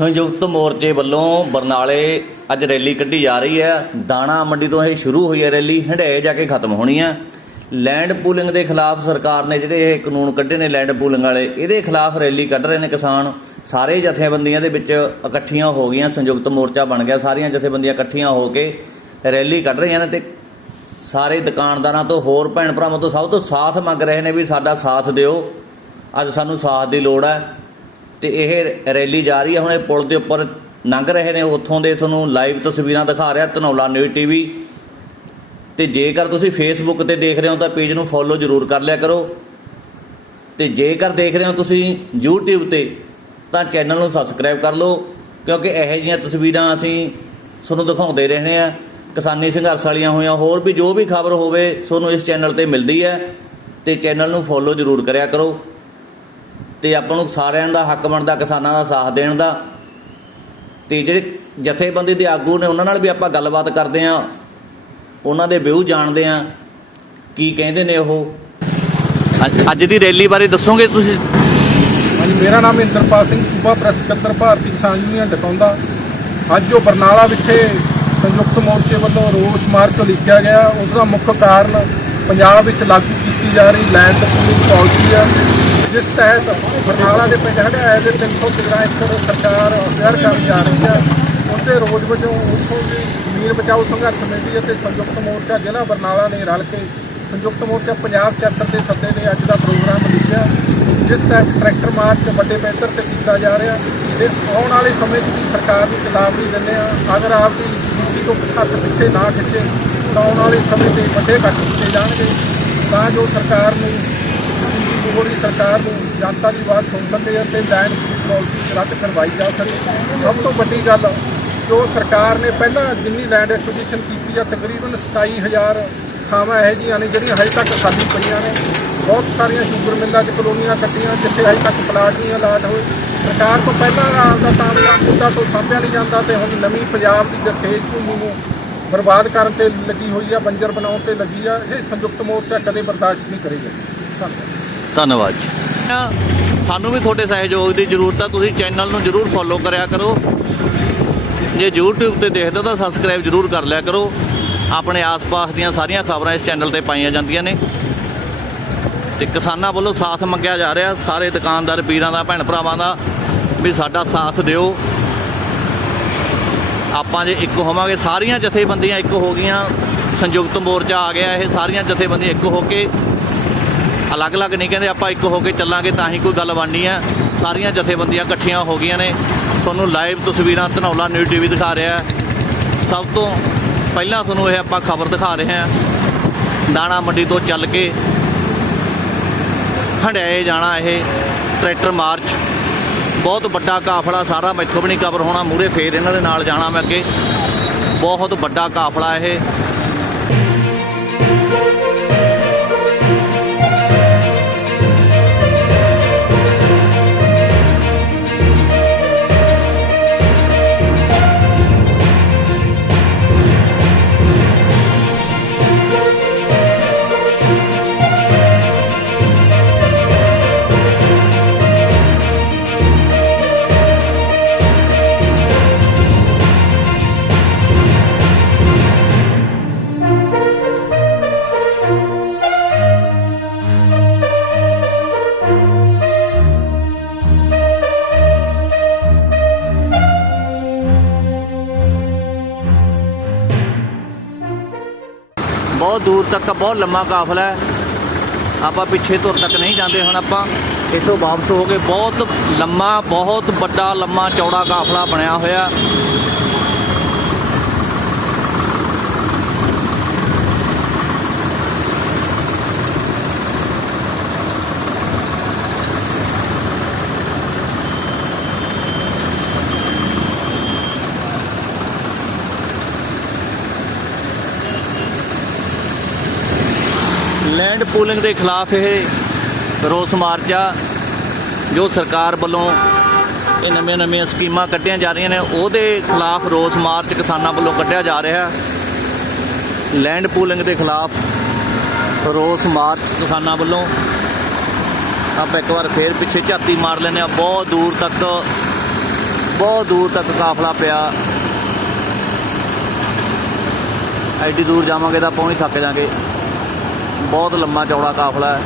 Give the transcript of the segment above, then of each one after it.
ਸੰਯੁਕਤ ਮੋਰਚੇ ਵੱਲੋਂ ਬਰਨਾਲੇ ਅੱਜ ਰੈਲੀ ਕੱਢੀ ਜਾ ਰਹੀ ਹੈ। ਦਾਣਾ ਮੰਡੀ ਤੋਂ ਇਹ ਸ਼ੁਰੂ ਹੋਈ ਹੈ ਰੈਲੀ ਹੰਡਾਏ ਜਾ ਕੇ ਖਤਮ ਹੋਣੀ ਹੈ। ਲੈਂਡ ਪੂਲਿੰਗ ਦੇ ਖਿਲਾਫ ਸਰਕਾਰ ਨੇ ਜਿਹੜੇ ਇਹ ਕਾਨੂੰਨ ਕੱਢੇ ਨੇ ਲੈਂਡ ਪੂਲਿੰਗ ਵਾਲੇ, ਇਹਦੇ ਖਿਲਾਫ ਰੈਲੀ ਕੱਢ ਰਹੇ ਨੇ ਕਿਸਾਨ। ਸਾਰੇ ਜਥੇਬੰਦੀਆਂ ਦੇ ਵਿੱਚ ਇਕੱਠੀਆਂ ਹੋ ਗਈਆਂ, ਸੰਯੁਕਤ ਮੋਰਚਾ ਬਣ ਗਿਆ, ਸਾਰੀਆਂ ਜਥੇਬੰਦੀਆਂ ਇਕੱਠੀਆਂ ਹੋ ਕੇ ਰੈਲੀ ਕੱਢ ਰਹੀਆਂ ਨੇ ਤੇ ਸਾਰੇ ਦੁਕਾਨਦਾਰਾਂ ਤੋਂ ਹੋਰ ਭੈਣ ਭਰਾਵਾਂ ਤੋਂ ਸਭ ਤੋਂ ਸਾਥ ਮੰਗ ਰਹੇ ਨੇ ਵੀ ਸਾਡਾ ਸਾਥ ਦਿਓ। ਅੱਜ ਸਾਨੂੰ ਸਾਥ ਦੀ ਲੋੜ ਹੈ। ਤੇ ਇਹ ਰੈਲੀ ਜਾ ਰਹੀ ਹੈ ਹੁਣ ਇਹ ਪੁਲ ਦੇ ਉੱਪਰ ਲੰਘ ਰਹੇ ਨੇ। ਉੱਥੋਂ ਦੇ ਤੁਹਾਨੂੰ ਲਾਈਵ ਤਸਵੀਰਾਂ ਦਿਖਾ ਰਿਹਾ ਧਨੌਲਾ ਨਿਊਜ਼ ਟੀਵੀ। ਤੇ ਜੇਕਰ ਤੁਸੀਂ ਫੇਸਬੁੱਕ ਤੇ ਦੇਖ ਰਹੇ ਹੋ ਤਾਂ ਪੇਜ ਨੂੰ ਫੋਲੋ ਜ਼ਰੂਰ ਕਰ ਲਿਆ ਕਰੋ। ਤੇ ਜੇਕਰ ਦੇਖ ਰਹੇ ਹੋ ਤੁਸੀਂ YouTube ਤੇ, ਤਾਂ ਚੈਨਲ ਨੂੰ ਸਬਸਕ੍ਰਾਈਬ ਕਰ ਲਓ। ਕਿਉਂਕਿ ਇਹੋ ਜਿਹੀਆਂ ਤਸਵੀਰਾਂ ਅਸੀਂ ਤੁਹਾਨੂੰ ਦਿਖਾਉਂਦੇ ਰਹਿੰਦੇ ਆ। ਕਿਸਾਨੀ ਸੰਘਰਸ਼ ਵਾਲੀਆਂ ਹੋਈਆਂ, ਹੋਰ ਵੀ ਜੋ ਵੀ ਖਬਰ ਹੋਵੇ, ਤੁਹਾਨੂੰ ਇਸ ਚੈਨਲ ਤੇ ਮਿਲਦੀ ਹੈ। ਤੇ ਚੈਨਲ ਨੂੰ ਫੋਲੋ ਜ਼ਰੂਰ ਕਰਿਆ ਕਰੋ। ਤੇ ਆਪਾਂ ਨੂੰ ਸਾਰਿਆਂ ਦਾ ਹੱਕ ਬਣਦਾ, ਕਿਸਾਨਾਂ ਦਾ ਸਾਥ ਦੇਣ ਦਾ। ਤੇ ਜਿਹੜੇ ਜਥੇਬੰਦੀ ਦੇ ਆਗੂ ਨੇ, ਉਹਨਾਂ ਨਾਲ ਵੀ ਆਪਾਂ ਗੱਲਬਾਤ ਕਰਦੇ ਆਂ ਉਹਨਾਂ ਦੇ ਵਿਊ ਜਾਣਦੇ ਆਂ ਕੀ ਕਹਿੰਦੇ ਨੇ ਉਹ? ਅੱਜ- ਦੀ ਰੈਲੀ ਬਾਰੇ ਦੱਸੋਗੇ ਤੁਸੀਂ? ਹਾਂਜੀ, ਮੇਰਾ ਨਾਮ ਇੰਦਰਪਾਲ ਸਿੰਘ, ਸੂਬਾ ਪ੍ਰੈਸ ਸਕੱਤਰ ਭਾਰਤੀ ਕਿਸਾਨ ਯੂਨੀਅਨ ਡਕਾਉਂਦਾ ਅੱਜ ਜੋ ਬਰਨਾਲਾ ਵਿਖੇ ਸੰਯੁਕਤ ਮੋਰਚੇ ਵੱਲੋਂ ਰੋਸ ਮਾਰਚ ਲਿਖਿਆ ਗਿਆ। ਉਸ ਦਾ ਮੁੱਖ ਕਾਰਨ ਪੰਜਾਬ ਵਿੱਚ ਲਾਗੂ ਕੀਤੀ ਜਾ ਰਹੀ ਲੈਂਡ ਪੂਲਿੰਗ ਪਾਲਿਸੀ ਹੈ। ਜਿਸ ਤਹਿਤ ਬਰਨਾਲਾ ਦੇ ਪਿੰਡ ਹੜਿਆਏ ਦੇ 313 ਏਕੜ ਸਰਕਾਰ ਅਖਤਿਆਰ ਕਰਨ ਜਾ ਰਹੀ ਹੈ ਉਹਦੇ ਰੋਜ਼ ਵਜੋਂ ਉੱਥੋਂ ਦੀ ਜ਼ਮੀਨ ਬਚਾਓ ਸੰਘਰਸ਼ ਕਮੇਟੀ ਅਤੇ ਸੰਯੁਕਤ ਮੋਰਚਾ ਜ਼ਿਲ੍ਹਾ ਬਰਨਾਲਾ ਨੇ ਰਲ ਕੇ ਸੰਯੁਕਤ ਮੋਰਚਾ ਪੰਜਾਬ ਚੈਪਟਰ ਦੇ ਸੱਦੇ ਦੇ ਅੱਜ ਦਾ ਪ੍ਰੋਗਰਾਮ ਲਿਖਿਆ, ਜਿਸ ਤਹਿਤ ਟਰੈਕਟਰ ਮਾਰਚ ਵੱਡੇ ਪੱਧਰ ਤੇ ਕੀਤਾ ਜਾ ਰਿਹਾ ਤੇ ਆਉਣ ਵਾਲੇ ਸਮੇਂ 'ਚ ਵੀ ਸਰਕਾਰ ਨੂੰ ਚੇਤਾਵਨੀ ਦਿੰਦੇ ਆ ਅਗਰ ਆਪ ਦੀ ਡਿਊਟੀ ਤੋਂ ਹੱਥ ਪਿੱਛੇ ਨਾ ਖਿੱਚੇ ਤਾਂ ਆਉਣ ਵਾਲੇ ਸਮੇਂ ਤੇ ਵੱਡੇ ਕੱਟ ਕੀਤੇ ਜਾਣਗੇ, ਤਾਂ ਜੋ ਸਰਕਾਰ ਨੂੰ ਮੋੜੀ ਸਰਕਾਰ ਨੂੰ ਜਨਤਾ ਦੀ ਆਵਾਜ਼ ਸੁਣ ਸਕੇ ਅਤੇ ਲੈਂਡ ਪਾਲਿਸੀ ਰੱਦ ਕਰਵਾਈ ਜਾ ਸਕੇ। ਸਭ ਤੋਂ ਵੱਡੀ ਗੱਲ ਜੋ ਸਰਕਾਰ ਨੇ ਪਹਿਲਾਂ ਜਿੰਨੀ ਲੈਂਡ ਐਕੁਜੀਸ਼ਨ ਕੀਤੀ ਆ, ਤਕਰੀਬਨ 27000 ਥਾਵਾਂ ਇਹੋ ਜਿਹੀਆਂ ਨੇ ਜਿਹੜੀਆਂ ਹਜੇ ਤੱਕ ਖਾਲੀ ਪਈਆਂ ਨੇ। ਬਹੁਤ ਸਾਰੀਆਂ ਸ਼ੂਗਰ ਮਿੱਲਾਂ 'ਚ ਕਲੋਨੀਆਂ ਕੱਟੀਆਂ, ਜਿੱਥੇ ਹਜੇ ਤੱਕ ਪਲਾਟ ਨਹੀਂ ਅਲਾਟ ਹੋਏ। ਸਰਕਾਰ ਤੋਂ ਪਹਿਲਾਂ ਰਾਜ ਦਾ ਸਾਹਮਣਾ ਮੁੱਦਾ ਤੋਂ ਸਾਂਭਿਆ ਨਹੀਂ ਜਾਂਦਾ ਤੇ ਹੁਣ ਨਵੀਂ ਪੰਜਾਬ ਦੀ ਜਖੇਜ ਭੂਮੀ ਨੂੰ ਬਰਬਾਦ ਕਰਨ ਤੇ ਲੱਗੀ ਹੋਈ ਆ, ਬੰਜਰ ਬਣਾਉਣ ਤੇ ਲੱਗੀ ਆ। ਇਹ ਸੰਯੁਕਤ ਮੋਰਚਾ ਕਦੇ ਬਰਦਾਸ਼ਤ ਨਹੀਂ ਕਰੇਗਾ। ਧੰਨਵਾਦ। ਧੰਨਵਾਦ ਜੀ। ਸਾਨੂੰ ਵੀ ਤੁਹਾਡੇ ਸਹਿਯੋਗ ਦੀ ਜ਼ਰੂਰਤ ਆ, ਤੁਸੀਂ ਚੈਨਲ ਨੂੰ ਜ਼ਰੂਰ ਫੋਲੋ ਕਰਿਆ ਕਰੋ। ਜੇ YouTube ਤੇ ਦੇਖਦੇ ਹੋ ਤਾਂ ਸਬਸਕ੍ਰਾਈਬ ਜ਼ਰੂਰ ਕਰ ਲਿਆ ਕਰੋ। ਆਪਣੇ ਆਸ-ਪਾਸ ਦੀਆਂ ਸਾਰੀਆਂ ਖਬਰਾਂ ਇਸ ਚੈਨਲ ਤੇ ਪਾਈਆਂ ਜਾਂਦੀਆਂ ਨੇ। ਤੇ ਕਿਸਾਨਾਂ ਵੱਲੋਂ ਸਾਥ ਮੰਗਿਆ ਜਾ ਰਿਹਾ, ਸਾਰੇ ਦੁਕਾਨਦਾਰ ਵੀਰਾਂ ਦਾ, ਭੈਣ ਭਰਾਵਾਂ ਦਾ, ਵੀ ਸਾਡਾ ਸਾਥ ਦਿਓ। ਆਪਾਂ ਜੇ ਇੱਕ ਹੋਵਾਂਗੇ, ਸਾਰੀਆਂ ਜਥੇਬੰਦੀਆਂ ਇੱਕ ਹੋ ਗਈਆਂ। ਸੰਯੁਕਤ ਮੋਰਚਾ ਆ ਗਿਆ, ਇਹ ਸਾਰੀਆਂ ਜਥੇਬੰਦੀਆਂ ਇੱਕ ਹੋ ਕੇ ਅਲੱਗ-ਅਲੱਗ ਨਹੀਂ ਕਹਿੰਦੇ, ਆਪਾਂ ਇੱਕ ਹੋ ਕੇ ਚੱਲਾਂਗੇ ਤਾਂ ਹੀ ਕੋਈ ਗੱਲ ਬਣਨੀ ਹੈ ਸਾਰੀਆਂ ਜਥੇਬੰਦੀਆਂ ਇਕੱਠੀਆਂ ਹੋ ਗਈਆਂ ਨੇ। ਤੁਹਾਨੂੰ ਲਾਈਵ ਤਸਵੀਰਾਂ ਧਨੌਲਾ ਨਿਊਜ਼ ਟੀਵੀ ਦਿਖਾ ਰਿਹਾ ਸਭ ਤੋਂ ਪਹਿਲਾਂ ਤੁਹਾਨੂੰ ਇਹ ਆਪਾਂ ਖਬਰ ਦਿਖਾ ਰਹੇ ਹਾਂ। ਦਾਣਾ ਮੰਡੀ ਤੋਂ ਚੱਲ ਕੇ ਹੰਡਾਏ ਜਾਣਾ ਇਹ ਟਰੈਕਟਰ ਮਾਰਚ। ਬਹੁਤ ਵੱਡਾ ਕਾਫਲਾ, ਸਾਰਾ ਮੈਥੋਂ ਵੀ ਨਹੀਂ ਕਵਰ ਹੋਣਾ। ਮੂਰੇ ਫੇਰ ਇਹਨਾਂ ਦੇ ਨਾਲ ਜਾਣਾ ਮੈਂ ਅੱਗੇ। ਬਹੁਤ ਵੱਡਾ ਕਾਫਲਾ ਇਹ। ਬਹੁਤ ਦੂਰ ਤੱਕ ਬਹੁਤ ਲੰਮਾ ਕਾਫਲਾ ਹੈ। ਆਪਾਂ ਪਿੱਛੇ ਧੁਰ ਤੱਕ ਨਹੀਂ ਜਾਂਦੇ ਹੁਣ ਆਪਾਂ। ਇੱਥੋਂ ਵਾਪਸ ਹੋ ਕੇ ਬਹੁਤ ਲੰਮਾ, ਬਹੁਤ ਵੱਡਾ, ਲੰਮਾ ਚੌੜਾ ਕਾਫਲਾ ਬਣਿਆ ਹੋਇਆ। ਲੈਂਡ ਪੂਲਿੰਗ ਦੇ ਖਿਲਾਫ ਇਹ ਰੋਸ ਮਾਰਚ ਆ ਜੋ ਸਰਕਾਰ ਵੱਲੋਂ ਇਹ ਨਵੀਆਂ ਨਵੀਆਂ ਸਕੀਮਾਂ ਕੱਢੀਆਂ ਜਾ ਰਹੀਆਂ ਨੇ, ਉਹਦੇ ਖਿਲਾਫ ਰੋਸ ਮਾਰਚ ਕਿਸਾਨਾਂ ਵੱਲੋਂ ਕੱਢਿਆ ਜਾ ਰਿਹਾ। ਲੈਂਡ ਪੂਲਿੰਗ ਦੇ ਖਿਲਾਫ ਰੋਸ ਮਾਰਚ ਕਿਸਾਨਾਂ ਵੱਲੋਂ ਆਪਾਂ ਇੱਕ ਵਾਰ ਫੇਰ ਪਿੱਛੇ ਝਾਤੀ ਮਾਰ ਲੈਂਦੇ ਆ ਬਹੁਤ ਦੂਰ ਤੱਕ, ਬਹੁਤ ਦੂਰ ਤੱਕ ਕਾਫਲਾ ਪਿਆ। ਐਡੀ ਦੂਰ ਜਾਵਾਂਗੇ ਤਾਂ ਪਹੁੰਚ ਥੱਕ ਜਾਾਂਗੇ। ਬਹੁਤ ਲੰਮਾ ਚੌੜਾ ਕਾਫਲਾ ਹੈ।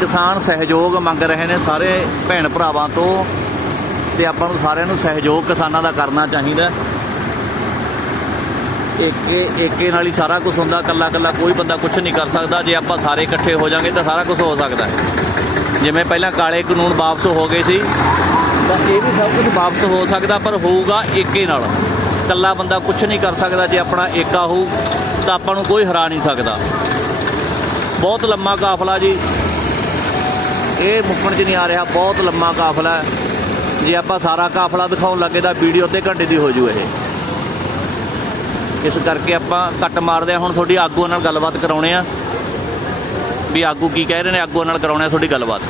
ਕਿਸਾਨ ਸਹਿਯੋਗ ਮੰਗ ਰਹੇ ਨੇ ਸਾਰੇ ਭੈਣ ਭਰਾਵਾਂ ਤੋਂ ਤੇ ਆਪਾਂ ਨੂੰ ਸਾਰਿਆਂ ਨੂੰ ਸਹਿਯੋਗ ਕਿਸਾਨਾਂ ਦਾ ਕਰਨਾ ਚਾਹੀਦਾ ਏਕੇ ਏਕੇ ਨਾਲ ਹੀ ਸਾਰਾ ਕੁਝ ਹੁੰਦਾ ਕੱਲਾ ਕੱਲਾ ਕੋਈ ਬੰਦਾ ਕੁਝ ਨਹੀਂ ਕਰ ਸਕਦਾ। ਜੇ ਆਪਾਂ ਸਾਰੇ ਇਕੱਠੇ ਹੋ ਜਾਾਂਗੇ ਤਾਂ ਸਾਰਾ ਕੁਝ ਹੋ ਸਕਦਾ ਹੈ। ਜਿਵੇਂ ਪਹਿਲਾਂ ਕਾਲੇ ਕਾਨੂੰਨ ਵਾਪਸ ਹੋ ਗਏ ਸੀ, ਤਾਂ ਇਹ ਵੀ ਸਭ ਕੁਝ ਵਾਪਸ ਹੋ ਸਕਦਾ, ਪਰ ਹੋਊਗਾ ਏਕੇ ਨਾਲ। ਕੱਲਾ ਬੰਦਾ ਕੁਝ ਨਹੀਂ ਕਰ ਸਕਦਾ, ਜੇ ਆਪਣਾ ਏਕਾ ਹੋਊ। ਤਾਂ ਆਪਾਂ ਨੂੰ ਕੋਈ ਹਰਾ ਨਹੀਂ ਸਕਦਾ। ਬਹੁਤ ਲੰਮਾ ਕਾਫਲਾ ਜੀ। ਇਹ ਮੁੱਕਣ 'ਚ ਨਹੀਂ ਆ ਰਿਹਾ, ਬਹੁਤ ਲੰਮਾ ਕਾਫਲਾ ਹੈ। ਜੇ ਆਪਾਂ ਸਾਰਾ ਕਾਫਲਾ ਦਿਖਾਉਣ ਲੱਗੇ ਤਾਂ ਵੀਡੀਓ ਅੱਧੇ ਘੰਟੇ ਦੀ ਹੋ ਜੂ ਇਹ। ਇਸ ਕਰਕੇ ਆਪਾਂ ਕੱਟ ਮਾਰਦੇ ਆ ਹੁਣ ਤੁਹਾਡੀ ਆਗੂਆਂ ਨਾਲ ਗੱਲਬਾਤ ਕਰਾਉਣੇ ਆ। ਵੀ ਆਗੂ ਕੀ ਕਹਿ ਰਹੇ ਨੇ, ਆਗੂਆਂ ਨਾਲ ਕਰਾਉਣੇ ਆ ਤੁਹਾਡੀ ਗੱਲਬਾਤ।